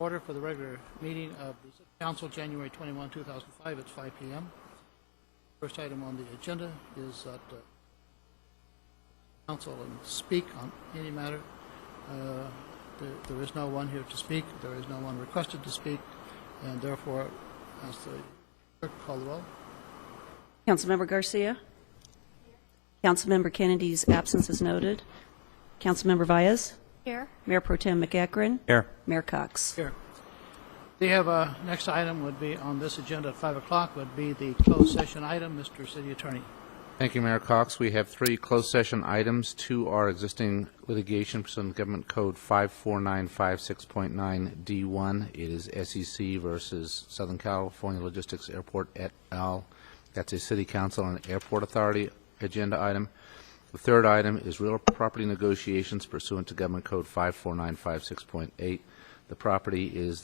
Order for the regular meeting of the City Council, January 21, 2005. It's 5 p.m. First item on the agenda is that council and speak on any matter. There is no one here to speak. There is no one requested to speak, and therefore, ask the clerk to call the roll. Councilmember Garcia. Councilmember Kennedy's absence is noted. Councilmember Valles. Here. Mayor Pro Tem McEachran. Here. Mayor Cox. Here. We have next item would be on this agenda at 5 o'clock would be the closed session item. Mr. City Attorney. Thank you, Mayor Cox. We have 3 closed session items. 2 are existing litigation pursuant to Government Code 54956.9 D1. It is SEC versus Southern California Logistics Airport et al. That's a City Council and Airport Authority agenda item. The third item is real property negotiations pursuant to Government Code 54956.8. The property is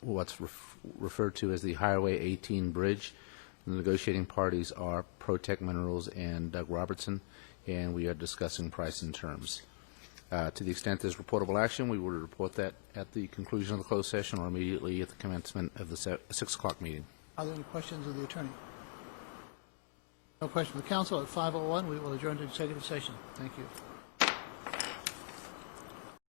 what's referred to as the Highway 18 Bridge. The negotiating parties are Protec Minerals and Doug Robertson, and we are discussing price and terms. To the extent there's reportable action, we will report that at the conclusion of the closed session or immediately at the commencement of the 6 o'clock meeting. Are there any questions of the attorney? No question of the council. At 5:01, we will adjourn to executive session. Thank you.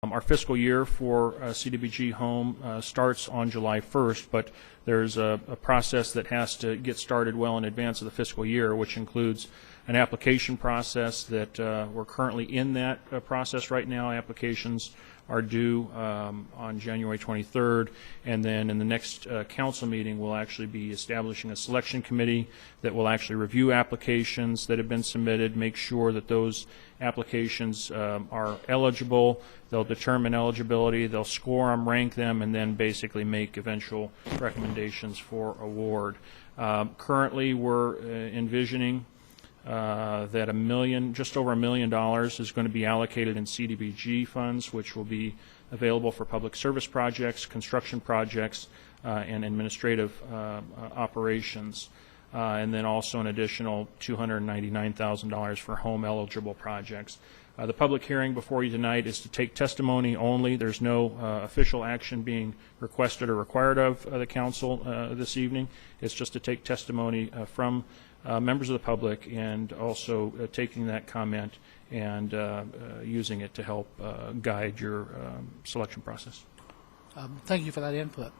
Our fiscal year for CDBG Home starts on July 1st, but there's a process that has to get started well in advance of the fiscal year, which includes an application process that we're currently in that process right now. Applications are due on January 23rd, and then in the next council meeting we'll actually be establishing a selection committee that will actually review applications that have been submitted, make sure that those applications are eligible. They'll determine eligibility, they'll score them, rank them, and then basically make eventual recommendations for award. Currently we're envisioning that just over $1 million is going to be allocated in CDBG funds, which will be available for public service projects, construction projects, and administrative operations, and then also an additional $299,000 for home eligible projects. The public hearing before you tonight is to take testimony only. There's no official action being requested or required of the council this evening. It's just to take testimony from members of the public, and also taking that comment and using it to help guide your selection process. Thank you for that input.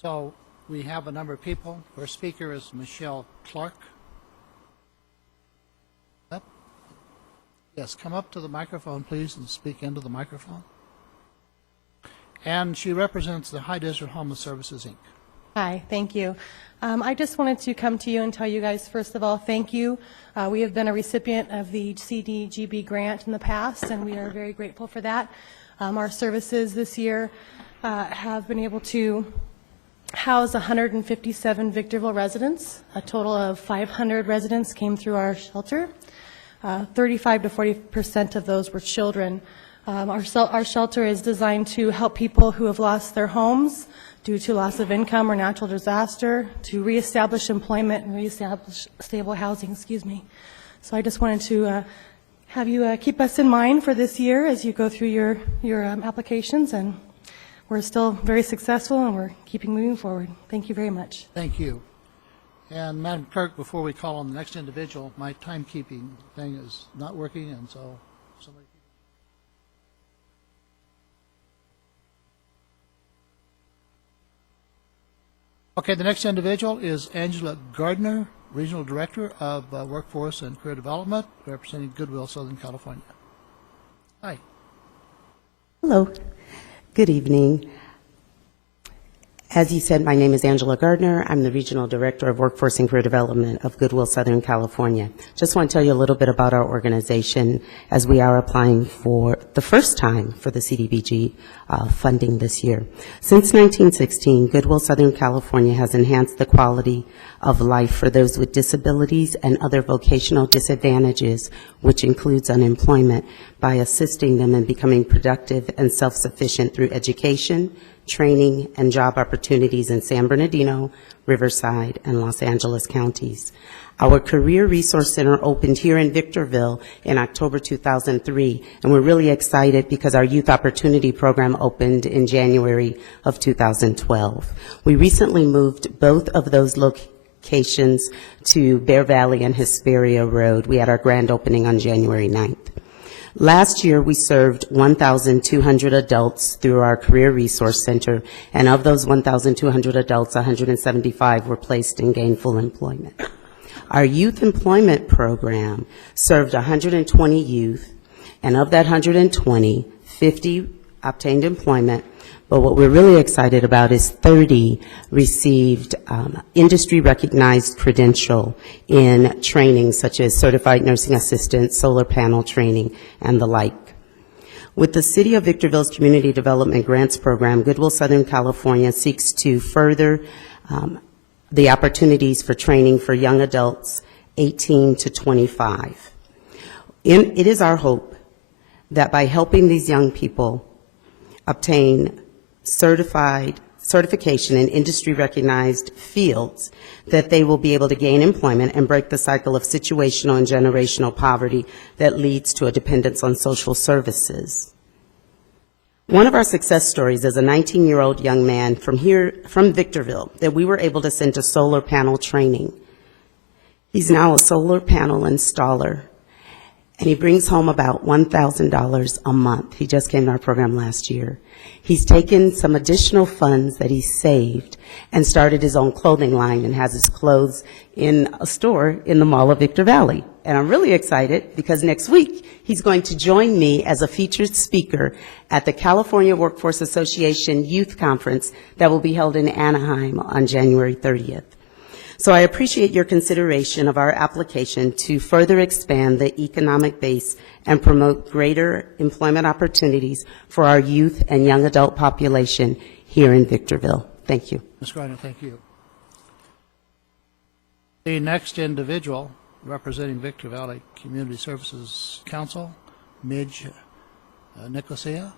So we have a number of people. Our speaker is Michelle Clark. Yep. Yes, come up to the microphone, please, and speak into the microphone. And she represents the High Desert Homeless Services, Inc. Hi, thank you. I just wanted to come to you and tell you guys, first of all, thank you. We have been a recipient of the CDGB grant in the past, and we are very grateful for that. Our services this year have been able to house 157 Victorville residents. A total of 500 residents came through our shelter. 35 to 40% of those were children. Our shelter is designed to help people who have lost their homes due to loss of income or natural disaster, to reestablish employment and reestablish stable housing, So I just wanted to have you keep us in mind for this year as you go through your applications, and we're still very successful and we're keeping moving forward. Thank you very much. Thank you. And Madam Clerk, before we call on the next individual, my timekeeping thing is not working, and so somebody. Okay, the next individual is Angela Gardner, Regional Director of Workforce and Career Development, representing Goodwill Southern California. Hi. Hello. Good evening. As you said, my name is Angela Gardner. I'm the Regional Director of Workforce and Career Development of Goodwill Southern California. Just want to tell you a little bit about our organization, as we are applying for the first time for the CDBG funding this year. Since 1916, Goodwill Southern California has enhanced the quality of life for those with disabilities and other vocational disadvantages, which includes unemployment, by assisting them in becoming productive and self-sufficient through education, training, and job opportunities in San Bernardino, Riverside, and Los Angeles counties. Our Career Resource Center opened here in Victorville in October 2003, and we're really excited because our Youth Opportunity Program opened in January of 2012. We recently moved both of those locations to Bear Valley and Hesperia Road. We had our grand opening on January 9th. Last year, we served 1,200 adults through our Career Resource Center, and of those 1,200 adults, 175 were placed in gainful employment. Our Youth Employment Program served 120 youth, and of that 120, 50 obtained employment, but what we're really excited about is 30 received industry-recognized credential in training, such as certified nursing assistant, solar panel training, and the like. With the City of Victorville's Community Development Grants Program, Goodwill Southern California seeks to further the opportunities for training for young adults 18 to 25. It is our hope that by helping these young people obtain certification in industry-recognized fields, that they will be able to gain employment and break the cycle of situational and generational poverty that leads to a dependence on social services. One of our success stories is a 19-year-old young man from Victorville that we were able to send to solar panel training. He's now a solar panel installer, and he brings home about $1,000 a month. He just came to our program last year. He's taken some additional funds that he saved and started his own clothing line and has his clothes in a store in the Mall of Victor Valley. And I'm really excited because next week he's going to join me as a featured speaker at the California Workforce Association Youth Conference that will be held in Anaheim on January 30th. So I appreciate your consideration of our application to further expand the economic base and promote greater employment opportunities for our youth and young adult population here in Victorville. Thank you. Ms. Gardner, thank you. The next individual representing Victor Valley Community Services Council, Midge Nicosia.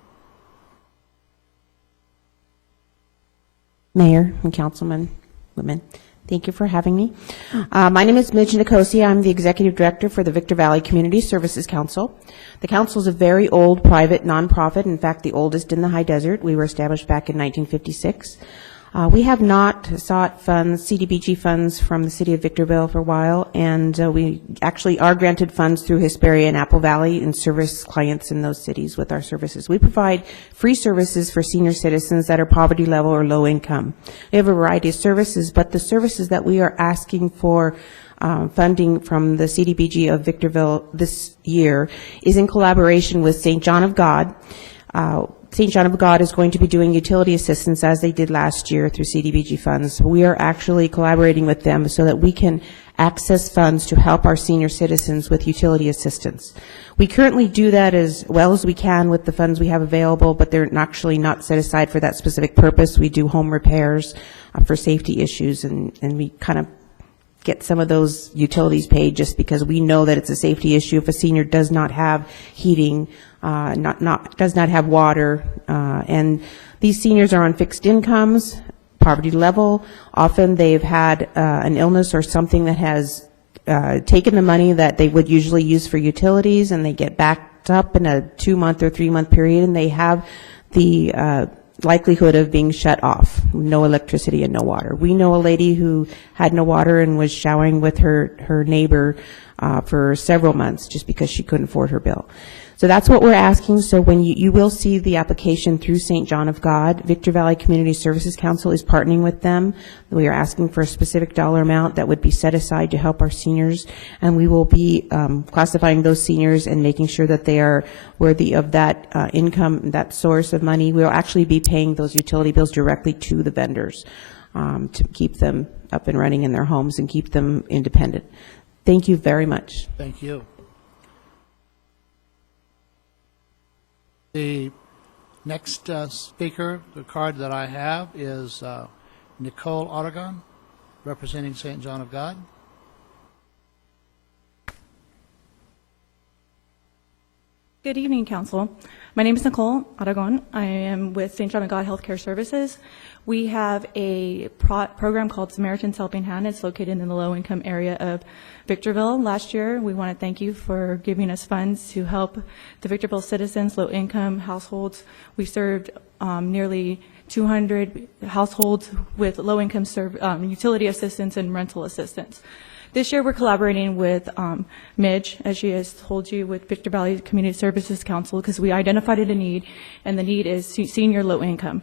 Mayor and councilman, women, thank you for having me. My name is Midge Nicosia. I'm the executive director for the Victor Valley Community Services Council. The council is a very old private nonprofit, in fact, the oldest in the high desert. We were established back in 1956. We have not sought funds, CDBG funds, from the city of Victorville for a while, and we actually are granted funds through Hesperia and Apple Valley and service clients in those cities with our services. We provide free services for senior citizens that are poverty level or low income. We have a variety of services, but the services that we are asking for funding from the CDBG of Victorville this year is in collaboration with St. John of God. St. John of God is going to be doing utility assistance as they did last year through CDBG funds. We are actually collaborating with them so that we can access funds to help our senior citizens with utility assistance. We currently do that as well as we can with the funds we have available, but they're actually not set aside for that specific purpose. We do home repairs for safety issues, and we kind of get some of those utilities paid just because we know that it's a safety issue if a senior does not have heating, does not have water, and these seniors are on fixed incomes, poverty level. Often they've had an illness or something that has taken the money that they would usually use for utilities, and they get backed up in a 2-month or 3-month period, and they have the likelihood of being shut off, no electricity and no water. We know a lady who had no water and was showering with her neighbor for several months just because she couldn't afford her bill. So that's what we're asking. So when you will see the application through St. John of God, Victor Valley Community Services Council is partnering with them. We are asking for a specific dollar amount that would be set aside to help our seniors, and we will be classifying those seniors and making sure that they are worthy of that income, that source of money. We'll actually be paying those utility bills directly to the vendors to keep them up and running in their homes and keep them independent. Thank you very much. Thank you. The next speaker, the card that I have is Nicole Aragon, representing St. John of God. Good evening, Council. My name is Nicole Aragon. I am with St. John of God Healthcare Services. We have a program called Samaritan's Helping Hand. It's located in the low-income area of Victorville. Last year, we want to thank you for giving us funds to help the Victorville citizens, low-income households. We served nearly 200 households with low-income utility assistance and rental assistance. This year, we're collaborating with Midge, as she has told you, with Victor Valley Community Services Council, because we identified a need, and the need is senior low income.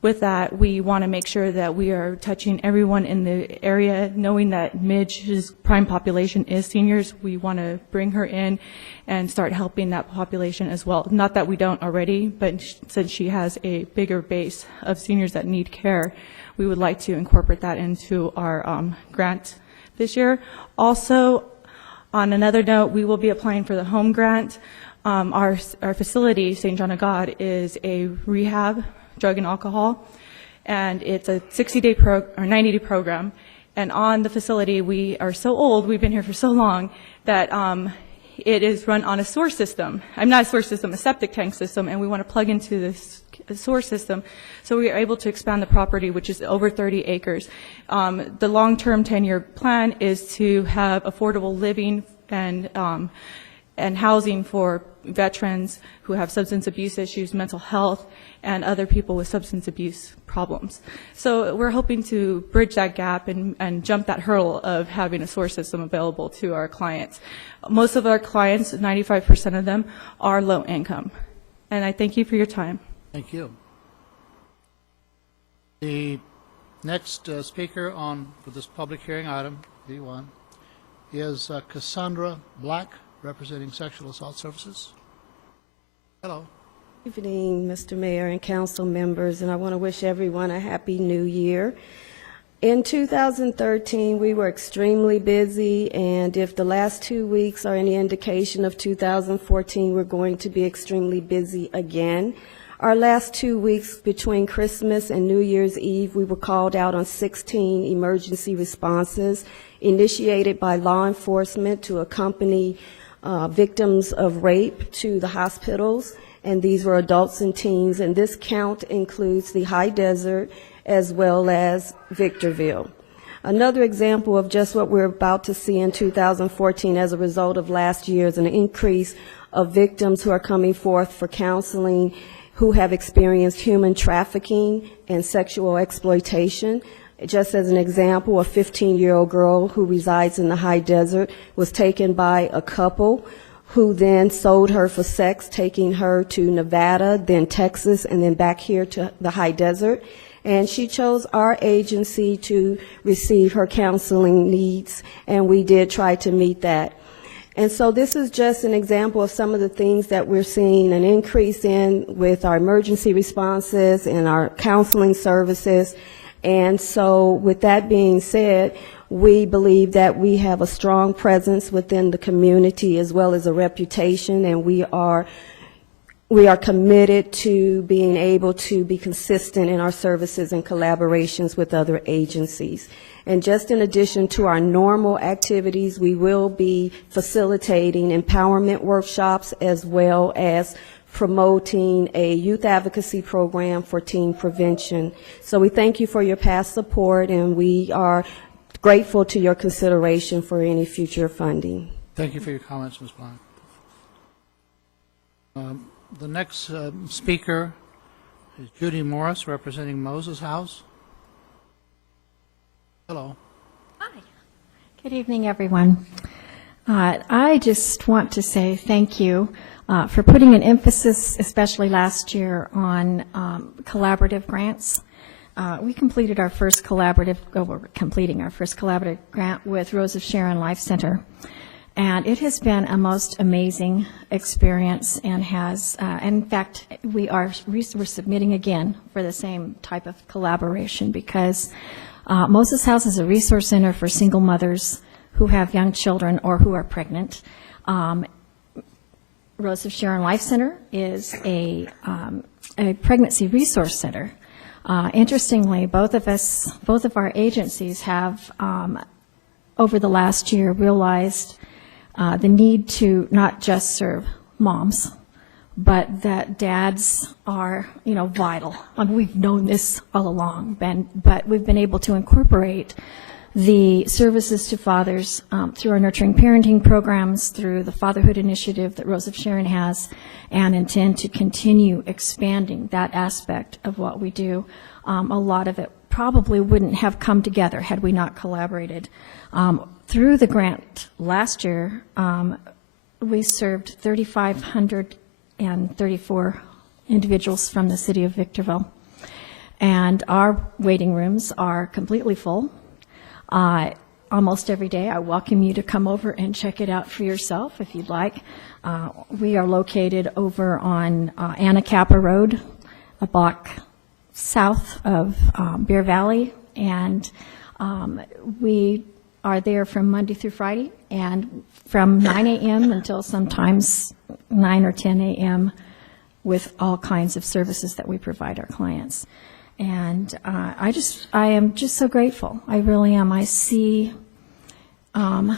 With that, we want to make sure that we are touching everyone in the area, knowing that Midge's prime population is seniors. We want to bring her in and start helping that population as well. Not that we don't already, but since she has a bigger base of seniors that need care, we would like to incorporate that into our grant this year. Also, on another note, we will be applying for the home grant. Our facility, St. John of God, is a rehab, drug and alcohol, and it's a 60-day or 90-day program. And on the facility, we are so old, we've been here for so long, that it is run on a sewer system. I'm not a sewer system, a septic tank system, and we want to plug into this sewer system. So we are able to expand the property, which is over 30 acres. The long-term 10-year plan is to have affordable living and housing for veterans who have substance abuse issues, mental health, and other people with substance abuse problems. So we're hoping to bridge that gap and jump that hurdle of having a sewer system available to our clients. Most of our clients, 95% of them, are low income. And I thank you for your time. Thank you. The next speaker for this public hearing item, B1, is Cassandra Black, representing Sexual Assault Services. Hello. Good evening, Mr. Mayor and council members, and I want to wish everyone a happy new year. In 2013, we were extremely busy, and if the last 2 weeks are any indication of 2014, we're going to be extremely busy again. Our last 2 weeks between Christmas and New Year's Eve, we were called out on 16 emergency responses initiated by law enforcement to accompany victims of rape to the hospitals, and these were adults and teens, and this count includes the High Desert as well as Victorville. Another example of just what we're about to see in 2014 as a result of last year is an increase of victims who are coming forth for counseling who have experienced human trafficking and sexual exploitation. Just as an example, a 15-year-old girl who resides in the High Desert was taken by a couple who then sold her for sex, taking her to Nevada, then Texas, and then back here to the High Desert. And she chose our agency to receive her counseling needs, and we did try to meet that. And so this is just an example of some of the things that we're seeing an increase in with our emergency responses and our counseling services. And so with that being said, we believe that we have a strong presence within the community as well as a reputation, and we are committed to being able to be consistent in our services and collaborations with other agencies. And just in addition to our normal activities, we will be facilitating empowerment workshops as well as promoting a youth advocacy program for teen prevention. So we thank you for your past support, and we are grateful to your consideration for any future funding. Thank you for your comments, Ms. Black. The next speaker is Judy Morris, representing Moses House. Hello. Hi. Good evening, everyone. I just want to say thank you for putting an emphasis, especially last year, on collaborative grants. We completed our first collaborative, we're completing our first collaborative grant with Rose of Sharon Life Center. And it has been a most amazing experience, and has, in fact, we're submitting again for the same type of collaboration, because Moses House is a resource center for single mothers who have young children or who are pregnant. Rose of Sharon Life Center is a pregnancy resource center. Interestingly, both of our agencies have, over the last year, realized the need to not just serve moms, but that dads are, vital. We've known this all along, but we've been able to incorporate the services to fathers through our nurturing parenting programs, through the fatherhood initiative that Rose of Sharon has, and intend to continue expanding that aspect of what we do. A lot of it probably wouldn't have come together had we not collaborated. Through the grant last year, we served 3,534 individuals from the city of Victorville. And our waiting rooms are completely full. Almost every day, I welcome you to come over and check it out for yourself if you'd like. We are located over on Anacapa Road, a block south of Bear Valley, and we are there from Monday through Friday, and from 9 a.m. until sometimes 9 or 10 a.m. with all kinds of services that we provide our clients. And I am just so grateful. I really am. I see the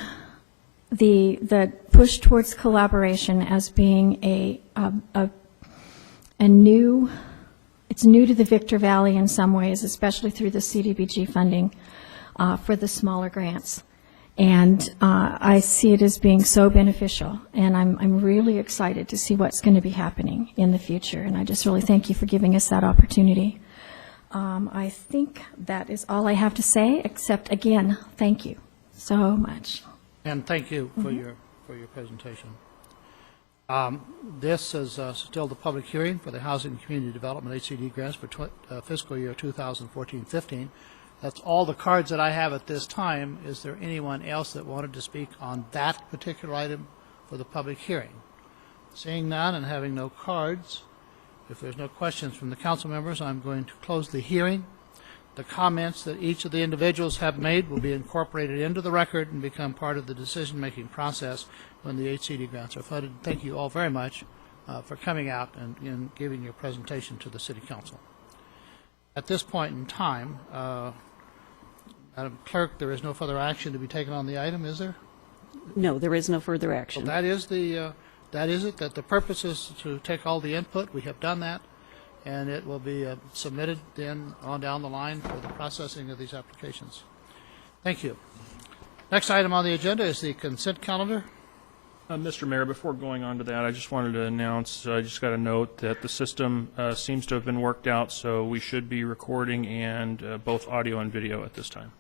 push towards collaboration as being a new. It's new to the Victor Valley in some ways, especially through the CDBG funding for the smaller grants. And I see it as being so beneficial, and I'm really excited to see what's going to be happening in the future. And I just really thank you for giving us that opportunity. I think that is all I have to say, except, again, thank you so much. And thank you for your presentation. This is still the public hearing for the Housing and Community Development HCD grants for fiscal year 2014-15. That's all the cards that I have at this time. Is there anyone else that wanted to speak on that particular item for the public hearing? Seeing none and having no cards, if there's no questions from the council members, I'm going to close the hearing. The comments that each of the individuals have made will be incorporated into the record and become part of the decision-making process when the HCD grants are funded. Thank you all very much for coming out and giving your presentation to the City Council. At this point in time, Madam Clerk, there is no further action to be taken on the item, is there? No, there is no further action. Well, that is it, that the purpose is to take all the input. We have done that, and it will be submitted then on down the line for the processing of these applications. Thank you. Next item on the agenda is the consent calendar. Mr. Mayor, before going on to that, I just wanted to announce, I just got a note that the system seems to have been worked out, so we should be recording and both audio and video at this time.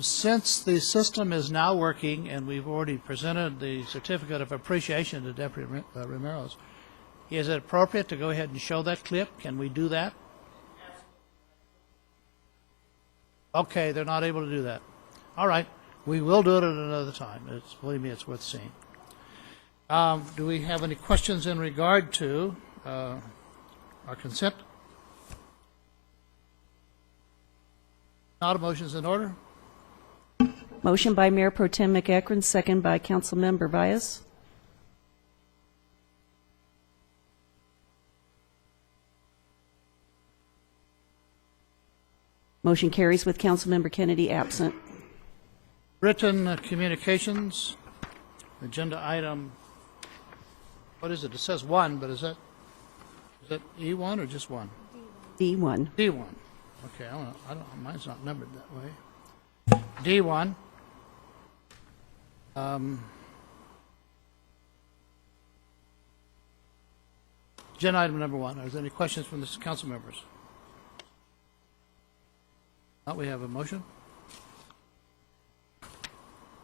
Since the system is now working and we've already presented the certificate of appreciation to Deputy Ramirez, is it appropriate to go ahead and show that clip? Can we do that? Okay, they're not able to do that. All right, we will do it at another time. Believe me, it's worth seeing. Do we have any questions in regard to our consent? Not a motion is in order. Motion by Mayor Pro Tem McEachron, second by Councilmember Vyas. Motion carries with Councilmember Kennedy absent. Written communications, agenda item, what is it? It says 1, but is that E1 or just 1? D1. D1. Okay, I don't, mine's not numbered that way. D1. Agenda item number 1. Are there any questions from the council members? We have a motion.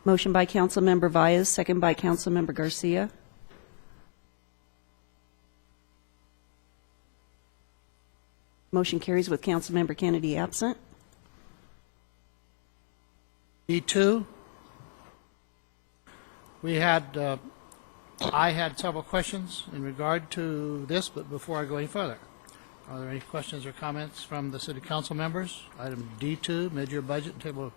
Motion by Councilmember Vyas, second by Councilmember Garcia. Motion carries with Councilmember Kennedy absent. D2. I had several questions in regard to this, but before I go any further, are there any questions or comments from the city council members? Item D2, mid-year budget table.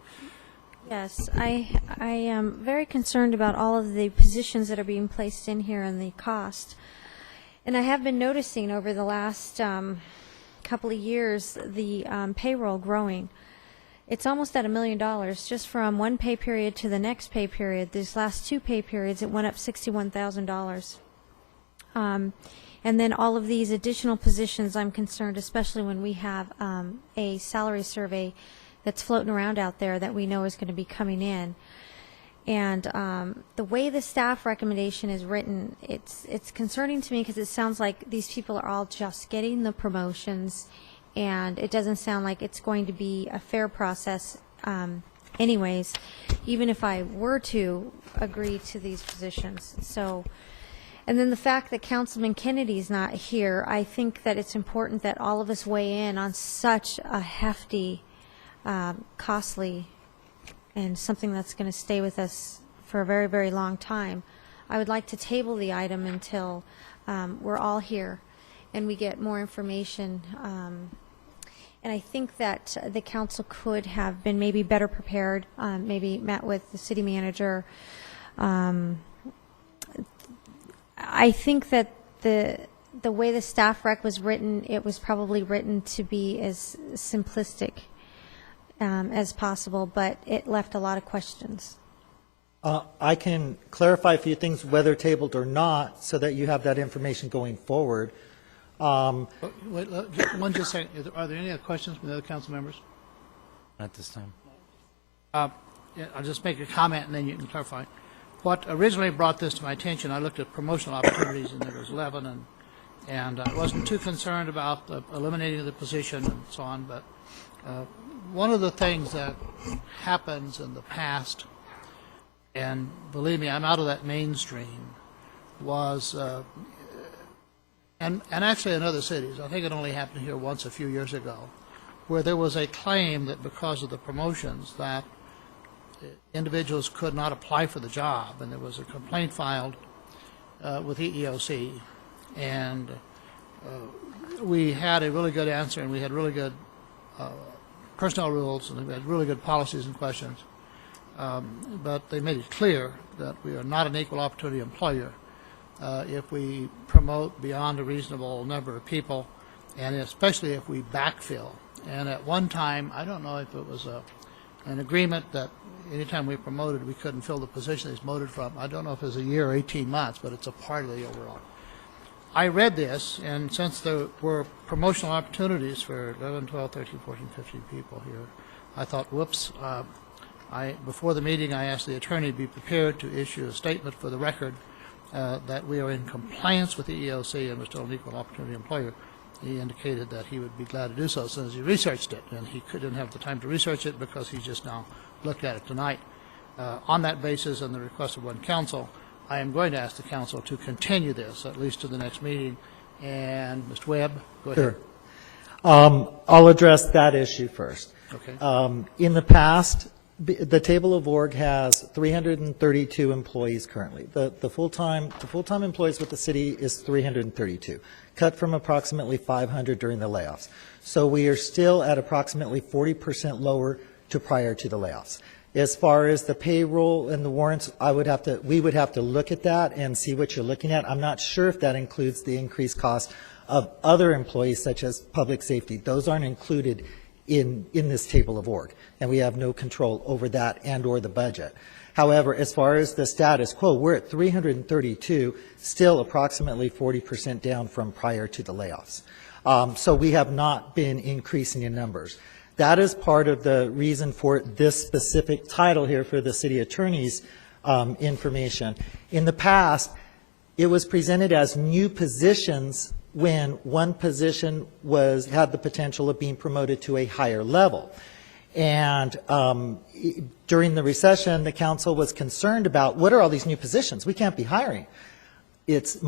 Yes, I am very concerned about all of the positions that are being placed in here and the cost. And I have been noticing over the last couple of years the payroll growing. It's almost at $1 million just from one pay period to the next pay period. These last two pay periods, it went up $61,000. And then all of these additional positions, I'm concerned, especially when we have a salary survey that's floating around out there that we know is going to be coming in. And the way the staff recommendation is written, it's concerning to me because it sounds like these people are all just getting the promotions, and it doesn't sound like it's going to be a fair process anyways, even if I were to agree to these positions. So, and then the fact that Councilman Kennedy's not here, I think that it's important that all of us weigh in on such a hefty, costly, and something that's going to stay with us for a very, very long time. I would like to table the item until we're all here and we get more information. And I think that the council could have been maybe better prepared, maybe met with the city manager. I think that the way the staff rec was written, it was probably written to be as simplistic as possible, but it left a lot of questions. I can clarify a few things, whether tabled or not, so that you have that information going forward. Wait, one just second. Are there any other questions from the other council members? At this time. Yeah, I'll just make a comment and then you can clarify. What originally brought this to my attention, I looked at promotional opportunities and there was 11, and I wasn't too concerned about eliminating the position and so on, but one of the things that happens in the past, and believe me, I'm out of that mainstream, was, and actually in other cities, I think it only happened here once a few years ago, where there was a claim that because of the promotions that individuals could not apply for the job, and there was a complaint filed with EEOC, and we had a really good answer, and we had really good personnel rules, and we had really good policies and questions, but they made it clear that we are not an equal opportunity employer if we promote beyond a reasonable number of people, and especially if we backfill. And at one time, I don't know if it was an agreement that anytime we promoted, we couldn't fill the position he's promoted from. I don't know if it was a year or 18 months, but it's a part of the overall. I read this, and since there were promotional opportunities for 11, 12, 13, 14, 15 people here, I thought, whoops. Before the meeting, I asked the attorney to be prepared to issue a statement for the record that we are in compliance with the EEOC and we're still an equal opportunity employer. He indicated that he would be glad to do so as soon as he researched it, and he couldn't have the time to research it because he just now looked at it tonight. On that basis and the request of one council, I am going to ask the council to continue this at least to the next meeting. And Mr. Webb, go ahead. Sure. I'll address that issue first. Okay. In the past, the table of org has 332 employees currently. The full-time employees with the city is 332, cut from approximately 500 during the layoffs. So we are still at approximately 40% lower to prior to the layoffs. As far as the payroll and the warrants, we would have to look at that and see what you're looking at. I'm not sure if that includes the increased cost of other employees such as public safety. Those aren't included in this table of org, and we have no control over that and or the budget. However, as far as the status quo, we're at 332, still approximately 40% down from prior to the layoffs. So we have not been increasing in numbers. That is part of the reason for this specific title here for the city attorney's information. In the past, it was presented as new positions when one position had the potential of being promoted to a higher level. And during the recession, the council was concerned about what are all these new positions? We can't be hiring.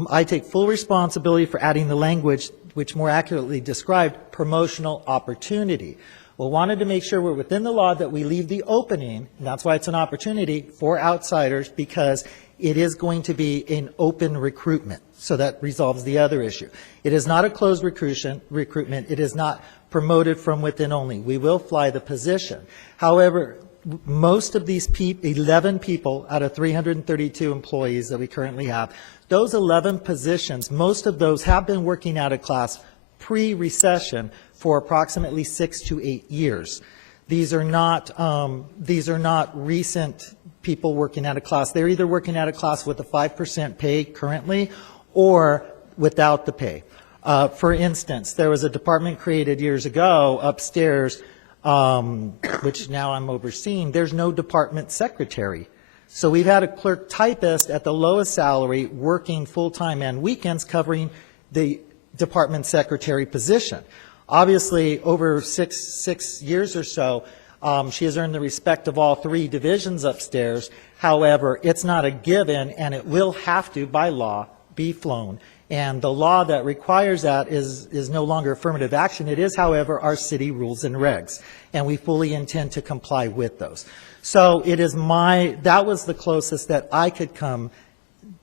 I take full responsibility for adding the language which more accurately described promotional opportunity. We wanted to make sure we're within the law, that we leave the opening, and that's why it's an opportunity for outsiders, because it is going to be an open recruitment. So that resolves the other issue. It is not a closed recruitment. It is not promoted from within only. We will fly the position. However, most of these 11 people out of 332 employees that we currently have, those 11 positions, most of those have been working out of class pre-recession for approximately 6 to 8 years. These are not recent people working out of class. They're either working out of class with a 5% pay currently, or without the pay. For instance, there was a department created years ago upstairs, which now I'm overseeing. There's no department secretary. So we've had a clerk typist at the lowest salary working full-time and weekends covering the department secretary position. Obviously, over six years or so, she has earned the respect of all 3 divisions upstairs. However, it's not a given, and it will have to, by law, be flown. And the law that requires that is no longer affirmative action. It is, however, our city rules and regs, and we fully intend to comply with those. So it is that was the closest that I could come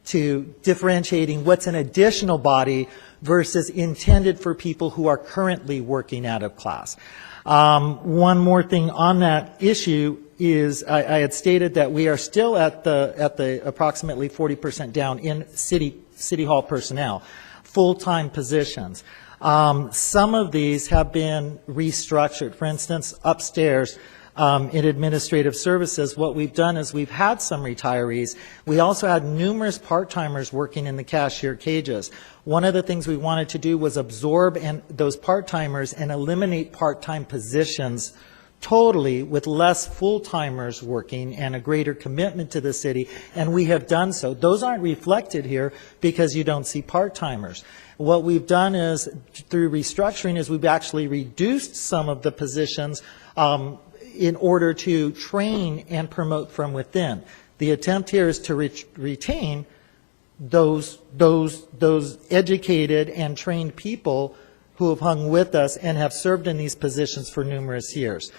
to differentiating what's an additional body versus intended for people who are currently working out of class. One more thing on that issue is I had stated that we are still at the approximately 40% down in City Hall personnel, full-time positions. Some of these have been restructured. For instance, upstairs in administrative services, what we've done is we've had some retirees. We also had numerous part-timers working in the cashier cages. One of the things we wanted to do was absorb those part-timers and eliminate part-time positions totally, with less full-timers working and a greater commitment to the city, and we have done so. Those aren't reflected here because you don't see part-timers. What we've done is, through restructuring, is we've actually reduced some of the positions in order to train and promote from within. The attempt here is to retain those educated and trained people who have hung with us and have served in these positions for numerous years.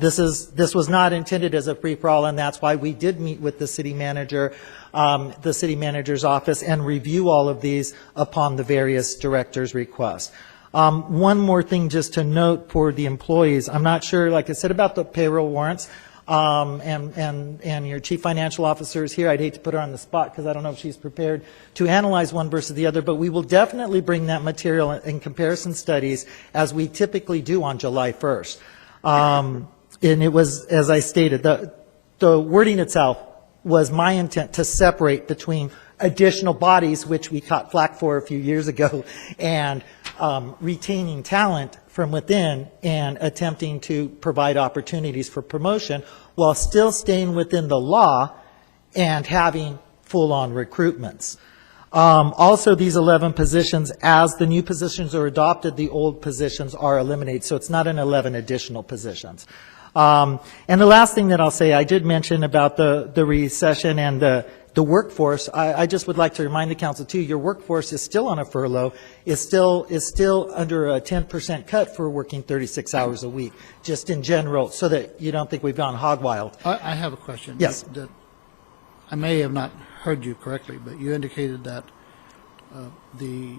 This was not intended as a free-for-all, and that's why we did meet with the city manager, the city manager's office, and review all of these upon the various directors' requests. One more thing just to note for the employees. I'm not sure, like I said, about the payroll warrants, and your chief financial officer is here. I'd hate to put her on the spot because I don't know if she's prepared to analyze one versus the other, but we will definitely bring that material in comparison studies as we typically do on July 1st. And it was, as I stated, the wording itself was my intent to separate between additional bodies, which we caught flack for a few years ago, and retaining talent from within and attempting to provide opportunities for promotion while still staying within the law and having full-on recruitments. Also, these 11 positions, as the new positions are adopted, the old positions are eliminated, so it's not an 11 additional positions. And the last thing that I'll say, I did mention about the recession and the workforce. I just would like to remind the council too, your workforce is still on a furlough, is still under a 10% cut for working 36 hours a week, just in general, so that you don't think we've gone hog wild. I have a question. Yes. That I may have not heard you correctly, but you indicated that the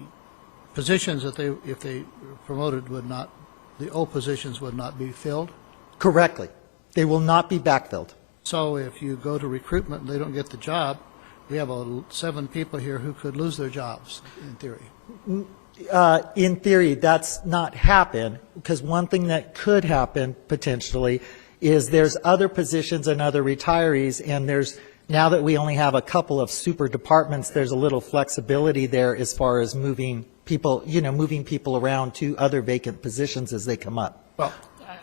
positions that if they promoted the old positions would not be filled? Correctly. They will not be backfilled. So if you go to recruitment and they don't get the job, we have 7 people here who could lose their jobs, in theory. In theory, that's not happen, because one thing that could happen potentially is there's other positions and other retirees, and now that we only have a couple of super departments, there's a little flexibility there as far as moving people around to other vacant positions as they come up. Well,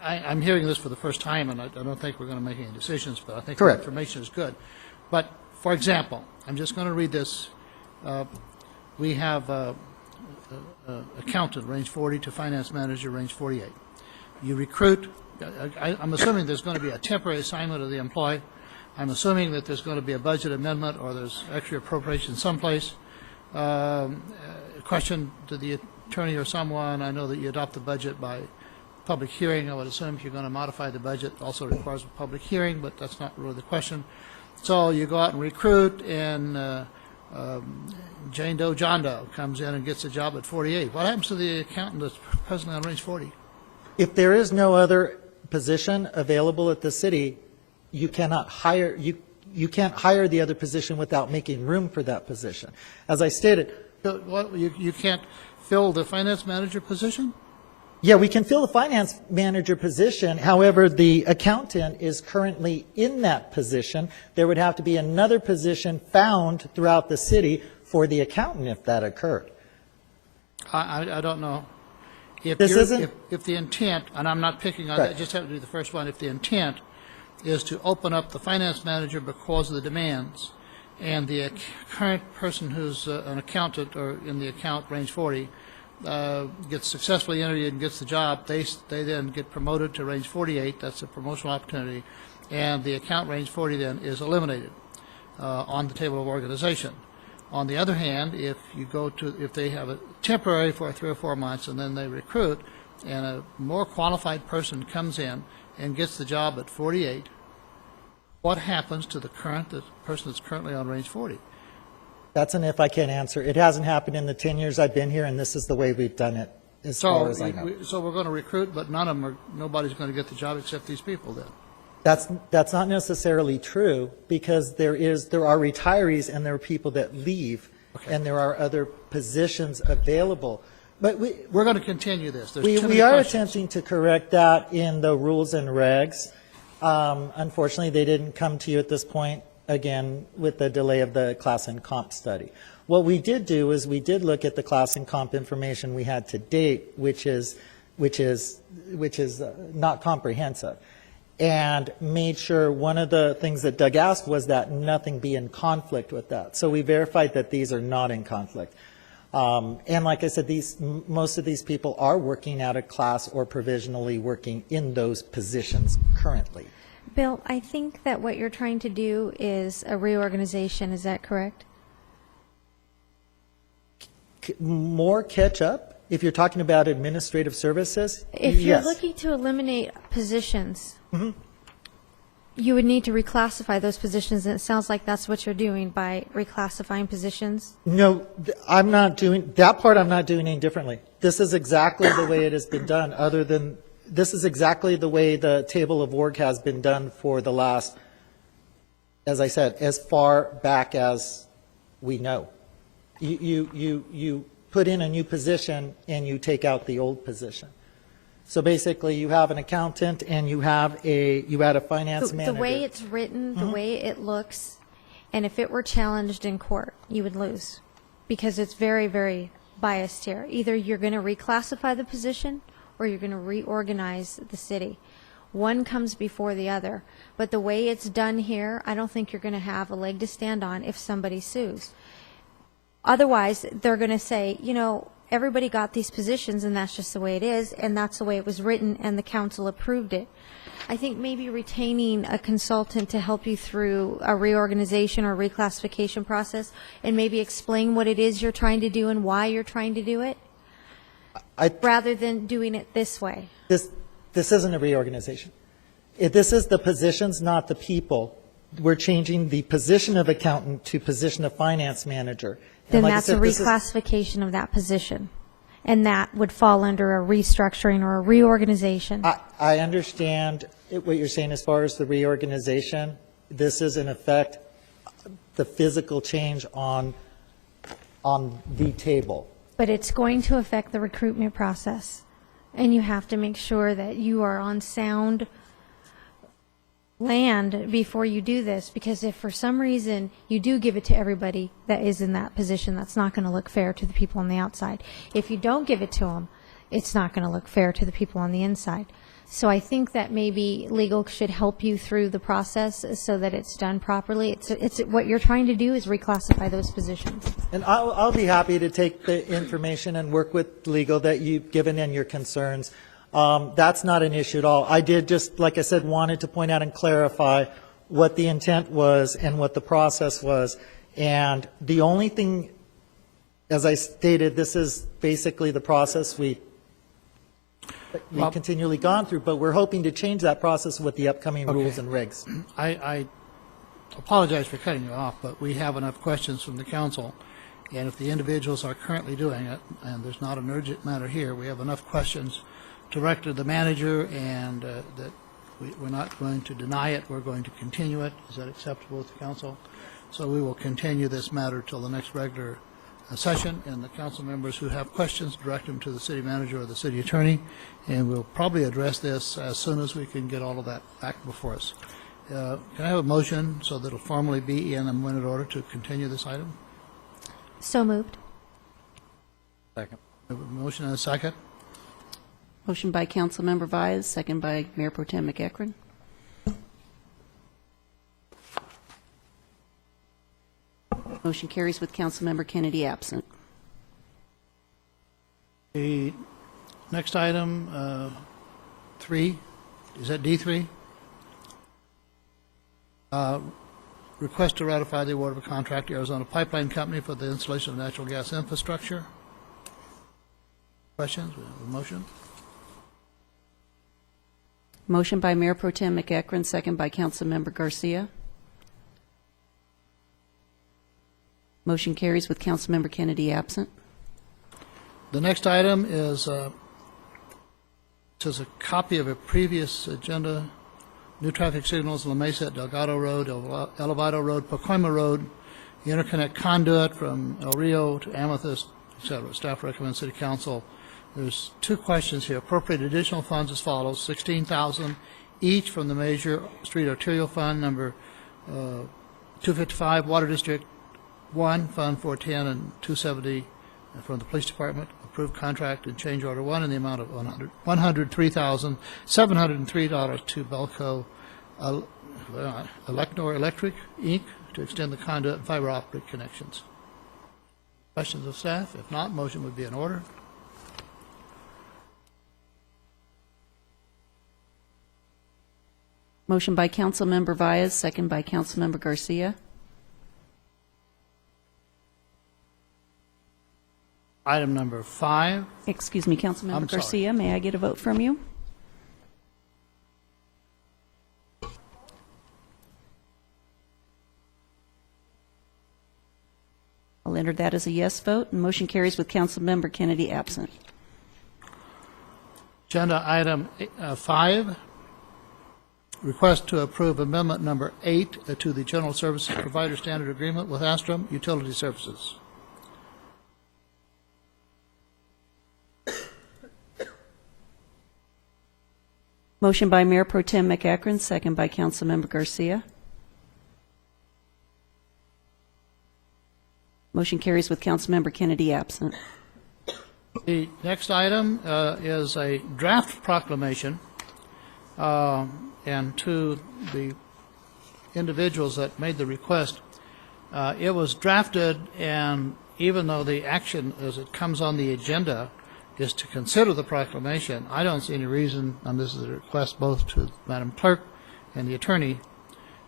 I'm hearing this for the first time, and I don't think we're going to make any decisions, but I think Correct. the information is good. But, for example, I'm just going to read this. We have accountant, range 40, to finance manager, range 48. You recruit. I'm assuming there's going to be a temporary assignment of the employee. I'm assuming that there's going to be a budget amendment or there's extra appropriation someplace. Question to the attorney or someone, I know that you adopt the budget by public hearing. I would assume if you're going to modify the budget, it also requires a public hearing, but that's not really the question. So you go out and recruit, and Jane Doe, John Doe comes in and gets a job at 48. What happens to the accountant that's presently on range 40? If there is no other position available at the city, you cannot hire, you can't hire the other position without making room for that position. As I stated, You can't fill the finance manager position? yeah, we can fill the finance manager position. However, the accountant is currently in that position. There would have to be another position found throughout the city for the accountant if that occurred. I don't know. If This you're- isn't- If the intent, and I'm not picking on Right. that, just have to do the first one, if the intent is to open up the finance manager because of the demands, and the current person who's an accountant or in the account range 40 gets successfully interviewed and gets the job, they then get promoted to range 48, that's a promotional opportunity, and the account range 40 then is eliminated on the table of organization. On the other hand, if they have a temporary for 3 or 4 months and then they recruit, and a more qualified person comes in and gets the job at 48, what happens to the person that's currently on range 40? That's an if I can't answer. It hasn't happened in the 10 years I've been here, and this is the way we've done it, as far as I know. So we're going to recruit, but nobody's going to get the job except these people then? That's not necessarily true, because there are retirees and there are people that leave, and there are other positions available. But We're going to continue this. There's we too many are questions. attempting to correct that in the rules and regs. Unfortunately, they didn't come to you at this point, again, with the delay of the class and comp study. What we did do is we did look at the class and comp information we had to date, which is not comprehensive, and made sure one of the things that Doug asked was that nothing be in conflict with that. So we verified that these are not in conflict. And like I said, most of these people are working out of class or provisionally working in those positions currently. Bill, I think that what you're trying to do is a reorganization, is that correct? More catch up, if you're talking about administrative services, If you're yes. looking to eliminate positions, Mhm. you would need to reclassify those positions, and it sounds like that's what you're doing by reclassifying positions. No, I'm not doing, that part I'm not doing any differently. This is exactly the way it has been done, other than, this is exactly the way the table of org has been done for the last, as I said, as far back as we know. You put in a new position and you take out the old position. So basically, you have an accountant and you add a finance manager. The way it's written, the way it looks, and if it were challenged in court, you would lose, because it's very, very biased here. Either you're going to reclassify the position or you're going to reorganize the city. One comes before the other. But the way it's done here, I don't think you're going to have a leg to stand on if somebody sues. Otherwise, they're going to say, you know, everybody got these positions and that's just the way it is, and that's the way it was written, and the council approved it. I think maybe retaining a consultant to help you through a reorganization or reclassification process, and maybe explain what it is you're trying to do and why you're trying to do it, rather than doing it this way. This isn't a reorganization. This is the positions, not the people. We're changing the position of accountant to position of finance manager. Then like I that's a said, this is- reclassification of that position, and that would fall under a restructuring or a reorganization. I understand what you're saying as far as the reorganization. This is in effect the physical change on the table. But it's going to affect the recruitment process, and you have to make sure that you are on sound land before you do this, because if for some reason you do give it to everybody that is in that position, that's not going to look fair to the people on the outside. If you don't give it to them, it's not going to look fair to the people on the inside. So I think that maybe legal should help you through the process so that it's done properly. It's what you're trying to do is reclassify those positions. And I'll be happy to take the information and work with legal that you've given in your concerns. That's not an issue at all. I did just, like I said, wanted to point out and clarify what the intent was and what the process was. And the only thing, as I stated, this is basically the process we've continually gone through, but we're hoping to change that process with the upcoming rules and regs. I apologize for cutting you off, but we have enough questions from the council, and if the individuals are currently doing it, and there's not an urgent matter here, we have enough questions directed to the manager, and that we're not going to deny it, we're going to continue it. Is that acceptable with the council? So we will continue this matter till the next regular session, and the council members who have questions, direct them to the city manager or the city attorney, and we'll probably address this as soon as we can get all of that back before us. Can I have a motion so that it'll formally be in a minute order to continue this item? So moved. Second. We have a motion and a second. Motion by Councilmember Vyas, second by Mayor Pro Tem McEachron. Motion carries with Councilmember Kennedy absent. The next item, 3, is that D3? Request to ratify the award of a contract to Arizona Pipeline Company for the installation of natural gas infrastructure. Questions? We have a motion. Motion by Mayor Pro Tem McEachron, second by Councilmember Garcia. Motion carries with Councilmember Kennedy absent. The next item is a copy of a previous agenda. New traffic signals, La Mesa at Delgado Road, Elevado Road, Pacoima Road, the interconnect conduit from El Rio to Amethyst, etc. Staff recommends City Council. There's 2 questions here. Appropriate additional funds as follows: $16,000 each from the Major Street Arterial Fund, number 255, Water District 1, Fund 410, and 270 from the Police Department. Approved contract and change order 1 in the amount of $103,703 to Belco Elecnor Electric, Inc. to extend the conduit and fiber optic connections. Questions of staff? If not, motion would be in order. Motion by Councilmember Vyas, second by Councilmember Garcia. Item number 5. Excuse me, Councilmember I'm sorry. Garcia, may I get a vote from you? I'll enter that as a yes vote, and motion carries with Councilmember Kennedy absent. Agenda item 5, request to approve amendment number 8 to the General Services Provider Standard Agreement with Astrom Utility Services. Motion by Mayor Pro Tem McEachron, second by Councilmember Garcia. Motion carries with Councilmember Kennedy absent. The next item is a draft proclamation, and to the individuals that made the request, it was drafted, and even though the action as it comes on the agenda is to consider the proclamation, I don't see any reason, and this is a request both to Madam Clerk and the Attorney,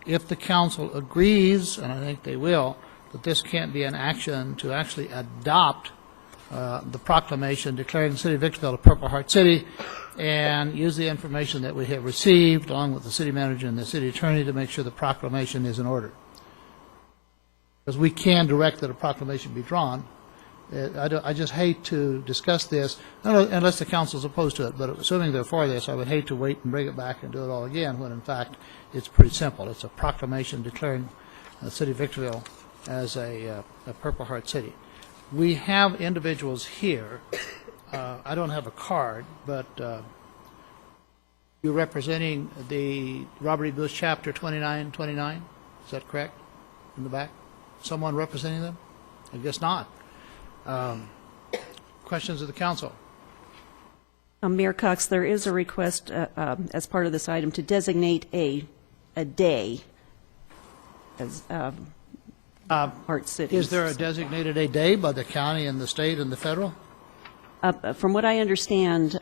if the council agrees, and I think they will, that this can't be an action to actually adopt the proclamation declaring the city of Victorville a Purple Heart City, and use the information that we have received along with the city manager and the city attorney to make sure the proclamation is in order. Because we can direct that a proclamation be drawn. I just hate to discuss this, unless the council is opposed to it, but assuming they're for this, I would hate to wait and bring it back and do it all again, when in fact it's pretty simple. It's a proclamation declaring the city of Victorville as a Purple Heart City. We have individuals here, I don't have a card, but you're representing the Robert E. Bush Chapter 2929, is that correct, in the back? Someone representing them? I guess not. Questions of the council? Mayor Cox, there is a request as part of this item to designate a day as Heart City. Is there a designated a day by the county and the state and the federal? From what I understand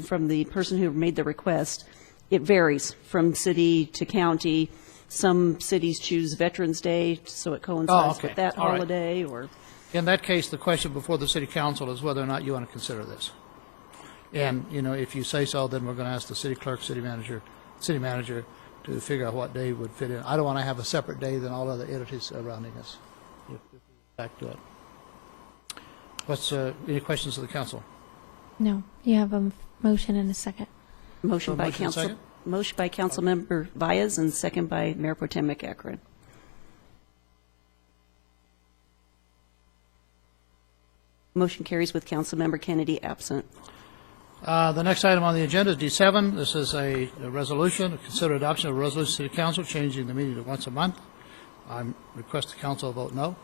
from the person who made the request, it varies from city to county. Some cities choose Veterans Day, so it coincides with that All right. holiday, or... In that case, the question before the city council is whether or not you want to consider this. And, you know, if you say so, then we're going to ask the city clerk, city manager to figure out what day would fit in. I don't want to have a separate day than all other entities surrounding us. Back to it. What's, any questions of the council? No, you have a motion and a second. Motion by motion and Council. second? Motion by Councilmember Vyas and second by Mayor Pro Tem McEachron. Motion carries with Councilmember Kennedy absent. The next item on the agenda is D7. This is a resolution, consider adoption of a resolution of City Council changing the meeting to once a month. I request the council vote no.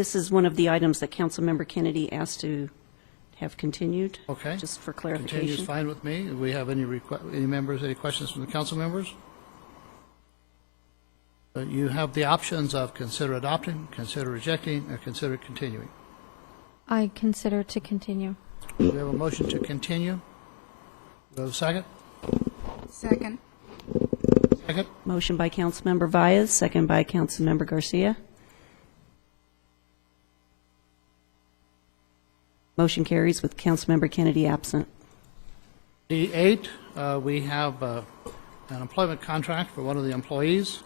This is one of the items that Councilmember Kennedy asked to have continued. Okay. Just for Continue is clarification. fine with me. Do we have any members, any questions from the council members? You have the options of consider adopting, consider rejecting, or consider continuing. I consider to continue. We have a motion to continue. Do we have a second? Second. Second. Motion by Councilmember Vyas, second by Councilmember Garcia. Motion carries with Councilmember Kennedy absent. D8, we have an employment contract for one of the employees.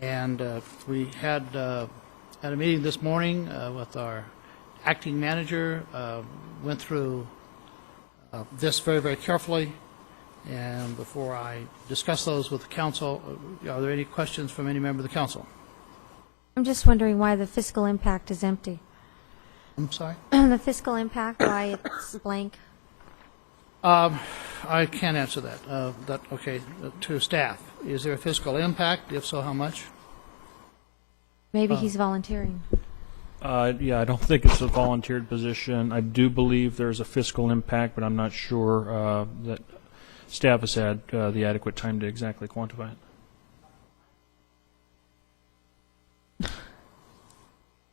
And we had a meeting this morning with our acting manager, went through this very, very carefully. And before I discuss those with the council, are there any questions from any member of the council? I'm just wondering why the fiscal impact is empty. I'm sorry? The fiscal impact, why it's blank. I can't answer that. Okay, to staff. Is there a fiscal impact? If so, how much? Maybe he's volunteering. Yeah, I don't think it's a volunteered position. I do believe there's a fiscal impact, but I'm not sure that staff has had the adequate time to exactly quantify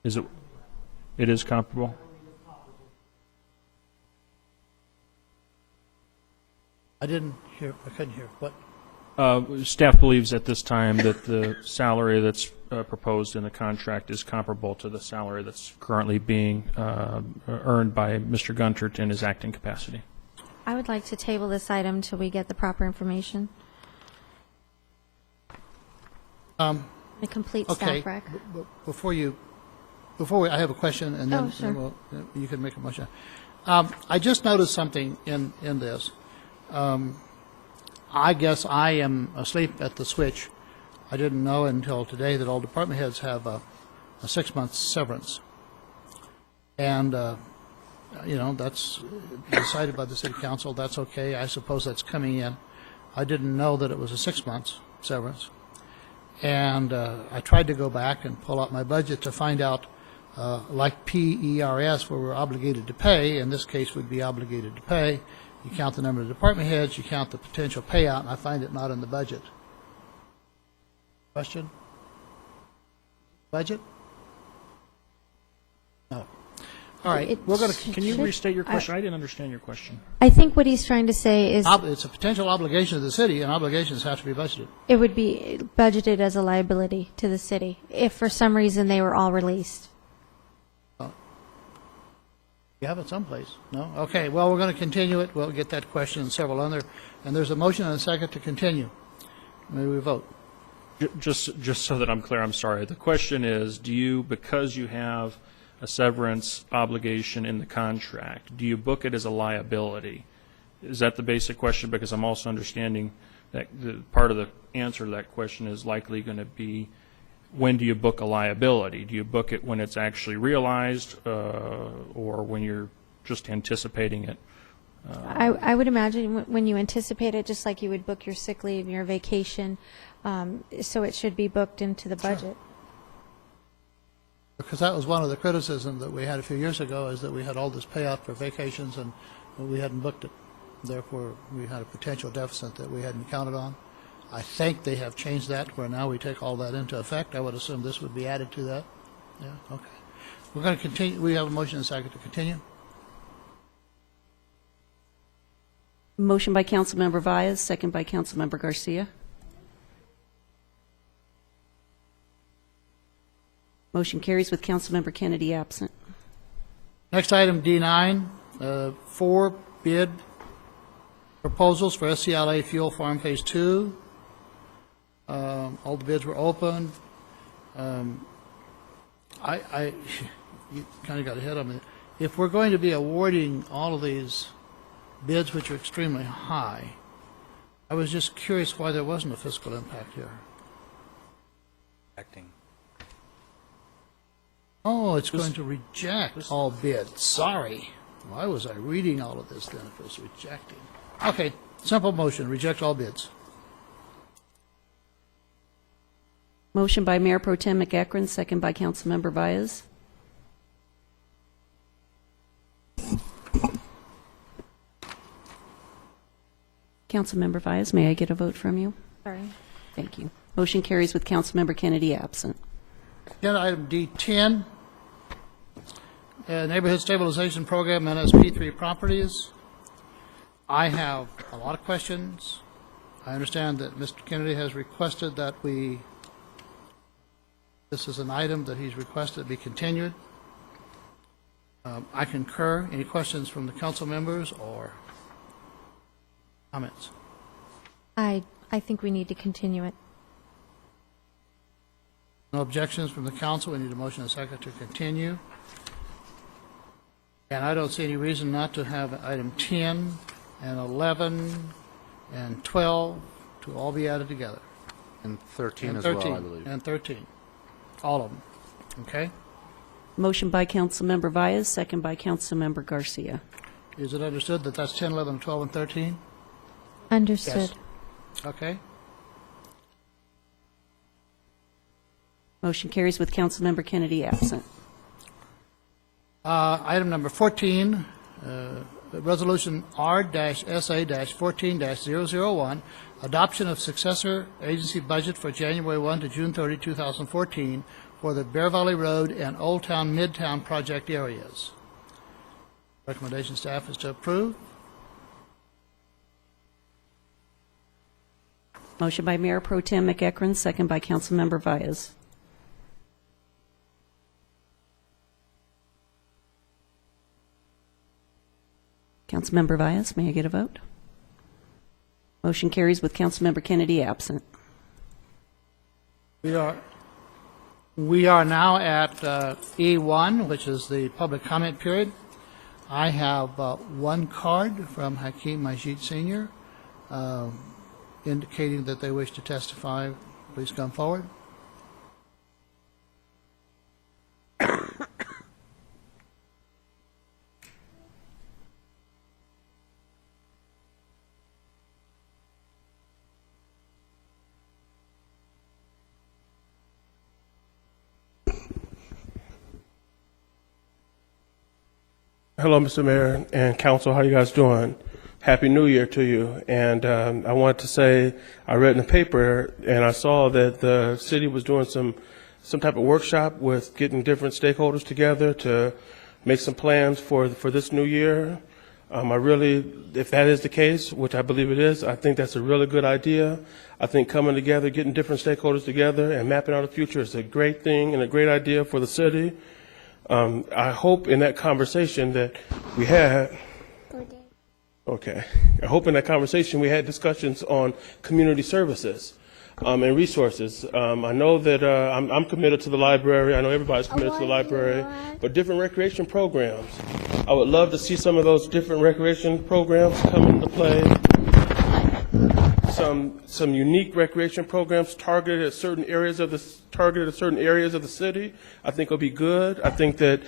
it. It is comparable? I couldn't hear. What? Staff believes at this time that the salary that's proposed in the contract is comparable to the salary that's currently being earned by Mr. Guntert in his acting capacity. I would like to table this item until we get the proper information. The complete Okay. staff rec. Before we, I have a question, and then, sure. you can make a motion. I just noticed something in this. I guess I am asleep at the switch. I didn't know until today that all department heads have a 6-month severance. And, that's decided by the city council. That's okay. I suppose that's coming in. I didn't know that it was a 6 months severance. And I tried to go back and pull out my budget to find out, like PERS, where we're obligated to pay, in this case we'd be obligated to pay. You count the number of department heads, you count the potential payout, and I find it not in the budget. Question? Budget? No. All right, we're going to. Can you restate your question? I didn't understand your question. I think what he's trying to say is It's a potential obligation of the city, and obligations have to be budgeted. it would be budgeted as a liability to the city if for some reason they were all released. You have it someplace? No? Okay, well, we're going to continue it. We'll get that question and several other. And there's a motion and a second to continue. May we vote? Just so that I'm clear, I'm sorry. The question is, because you have a severance obligation in the contract, do you book it as a liability? Is that the basic question? Because I'm also understanding that part of the answer to that question is likely going to be, when do you book a liability? Do you book it when it's actually realized, or when you're just anticipating it? I would imagine when you anticipate it, just like you would book your sick leave, your vacation, so it should be booked into the budget. Because that was one of the criticisms that we had a few years ago, is that we had all this payout for vacations and we hadn't booked it. Therefore, we had a potential deficit that we hadn't counted on. I think they have changed that, where now we take all that into effect. I would assume this would be added to that. Yeah, okay. We're going to continue. We have a motion and a second to continue. Motion by Councilmember Vyas, second by Councilmember Garcia. Motion carries with Councilmember Kennedy absent. Next item, D9, 4 bid proposals for SCLA Fuel Farm Phase 2. All the bids were open. You kind of got ahead of me. If we're going to be awarding all of these bids, which are extremely high, I was just curious why there wasn't a fiscal impact here. Acting. Oh, it's going to reject all bids. Sorry. Why was I reading all of this then if it was rejecting? Okay, simple motion, reject all bids. Motion by Mayor Pro Tem McEachran, second by Councilmember Vyas. Councilmember Vyas, may I get a vote from you? Sorry. Thank you. Motion carries with Councilmember Kennedy absent. Agenda item D10, Neighborhood Stabilization Program, NSP3 Properties. I have a lot of questions. I understand that Mr. Kennedy has requested that this is an item that he's requested be continued. I concur. Any questions from the council members or comments? I think we need to continue it. No objections from the council. We need a motion and a second to continue. And I don't see any reason not to have item 10 and 11 and 12 to all be added together. And 13 And as well, 13, I believe. And 13, all of them. Okay? Motion by Councilmember Vyas, second by Councilmember Garcia. Is it understood that that's 10, 11, 12, and 13? Understood. Okay? Motion carries with Councilmember Kennedy absent. Item number 14, Resolution R-SA-14-001, adoption of successor agency budget for January 1 to June 30, 2014 for the Bear Valley Road and Old Town Midtown project areas. Recommendation staff is to approve. Motion by Mayor Pro Tem McEachron, second by Councilmember Vyas. Councilmember Vyas, may I get a vote? Motion carries with Councilmember Kennedy absent. We are now at E1, which is the public comment period. I have one card from Hakeem Majid Sr. Indicating that they wish to testify. Please come forward. Hello, Mr. Mayor and Council. How you guys doing? Happy New Year to you. And I wanted to say, I read in the paper and I saw that the city was doing some type of workshop with getting different stakeholders together to make some plans for this new year. I really, if that is the case, which I believe it is, I think that's a really good idea. I think coming together, getting different stakeholders together and mapping out the future is a great thing and a great idea for the city. I hope in that conversation that we had, okay, I hope in that conversation we had discussions on community services and resources. I know that I'm committed to the library. I know everybody's committed to the library, but different recreation programs. I would love to see some of those different recreation programs come into play. Some unique recreation programs targeted at certain areas of the city. I think will be good. I think that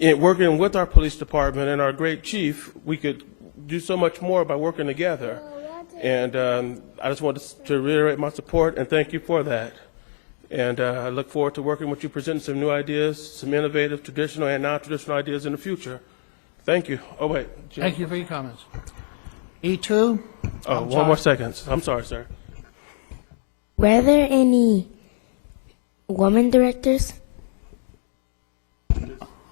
working with our police department and our great chief, we could do so much more by working together. And I just want to reiterate my support and thank you for that. And I look forward to working with you, presenting some new ideas, some innovative, traditional, and non-traditional ideas in the future. Thank you. Oh, wait. Jim. Thank you for your comments. E2. Oh, one more second. I'm sorry, sir. Were there any woman directors?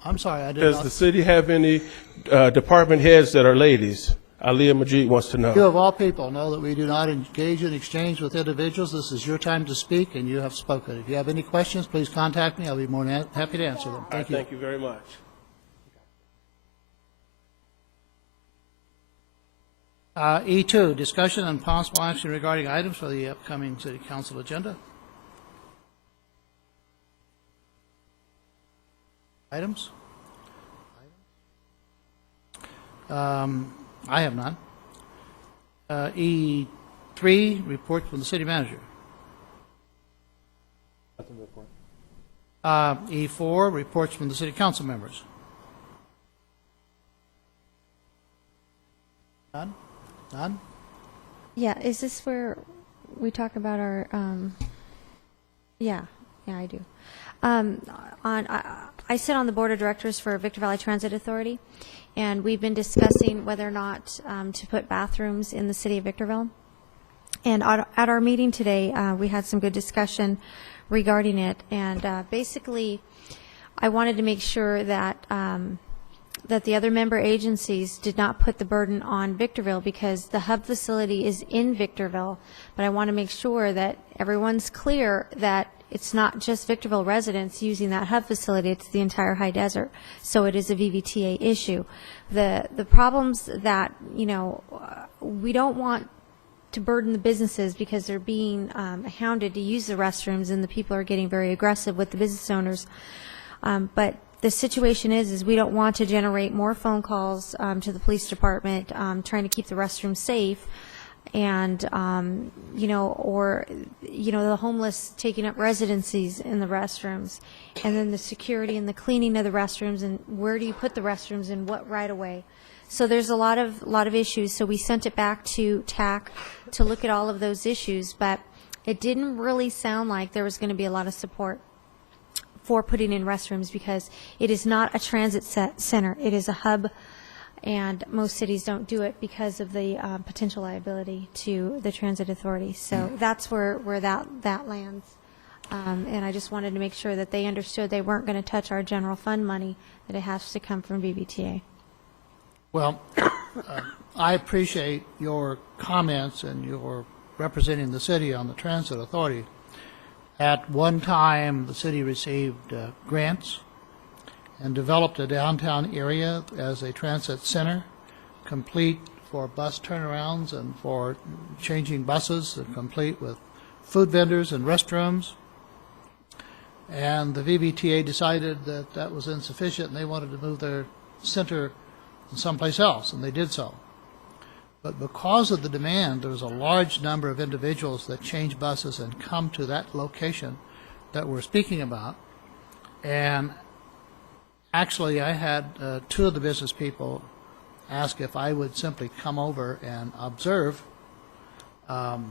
I'm sorry, I did Does not. the city have any department heads that are ladies? Aliyah Majid wants to know. You of all people know that we do not engage in exchange with individuals. This is your time to speak, and you have spoken. If you have any questions, please contact me. I'll be more than happy to answer them. Thank you. Thank you very much. E2, discussion and possible action regarding items for the upcoming city council agenda. Items? I have none. E3, report from the city manager. E4, reports from the city council members. None? None? Yeah, is this where we talk about our, yeah, I do. I sit on the board of directors for Victor Valley Transit Authority, and we've been discussing whether or not to put bathrooms in the city of Victorville. And at our meeting today, we had some good discussion regarding it, and basically, I wanted to make sure that that the other member agencies did not put the burden on Victorville, because the hub facility is in Victorville, but I want to make sure that everyone's clear that it's not just Victorville residents using that hub facility, it's the entire high desert. So it is a VVTA issue. The problems that, you know, we don't want to burden the businesses because they're being hounded to use the restrooms, and the people are getting very aggressive with the business owners. But the situation is we don't want to generate more phone calls to the police department trying to keep the restrooms safe, and you know, or you know, the homeless taking up residencies in the restrooms, and then the security and the cleaning of the restrooms, and where do you put the restrooms and what right away. So there's a lot of issues. So we sent it back to TAC to look at all of those issues, but it didn't really sound like there was going to be a lot of support for putting in restrooms, because it is not a transit center. It is a hub, and most cities don't do it because of the potential liability to the transit authority. So that's where that lands. And I just wanted to make sure that they understood they weren't going to touch our general fund money, that it has to come from VVTA. Well, I appreciate your comments and your representing the city on the transit authority. At one time, the city received grants and developed a downtown area as a transit center, complete for bus turnarounds and for changing buses, and complete with food vendors and restrooms. And the VVTA decided that that was insufficient, and they wanted to move their center someplace else, and they did so. But because of the demand, there was a large number of individuals that change buses and come to that location that we're speaking about. And actually, I had two of the business people ask if I would simply come over and observe. And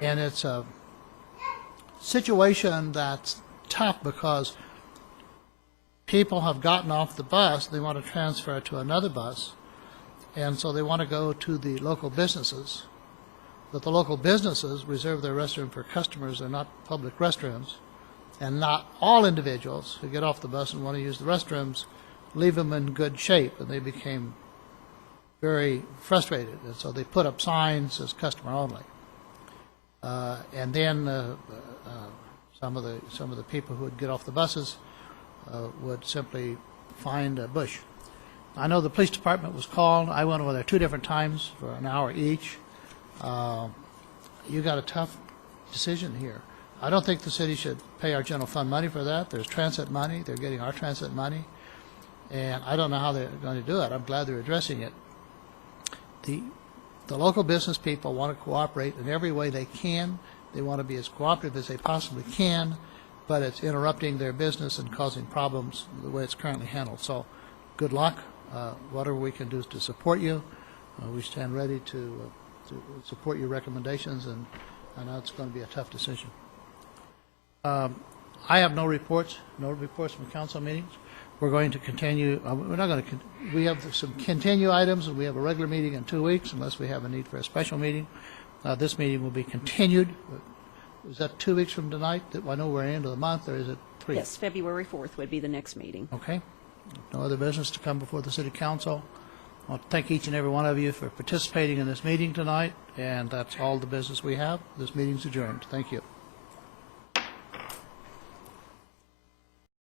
it's a situation that's tough, because people have gotten off the bus, they want to transfer to another bus, and so they want to go to the local businesses. But the local businesses reserve their restroom for customers. They're not public restrooms. And not all individuals who get off the bus and want to use the restrooms leave them in good shape, and they became very frustrated. And so they put up signs as customer only. And then some of the people who would get off the buses would simply find a bush. I know the police department was called. I went over there 2 different times for an hour each. You got a tough decision here. I don't think the city should pay our general fund money for that. There's transit money. They're getting our transit money. And I don't know how they're going to do it. I'm glad they're addressing it. The local business people want to cooperate in every way they can. They want to be as cooperative as they possibly can, but it's interrupting their business and causing problems the way it's currently handled. So good luck. Whatever we can do to support you, we stand ready to support your recommendations, and I know it's going to be a tough decision. I have no reports from council meetings. We're going to continue. We're not going to. We have some continue items, and we have a regular meeting in 2 weeks, unless we have a need for a special meeting. This meeting will be continued. Is that 2 weeks from tonight? I know we're into the month, or is it 3? Yes, February 4th would be the next meeting. Okay. No other business to come before the City Council. I want to thank each and every one of you for participating in this meeting tonight, and that's all the business we have. This meeting's adjourned. Thank you.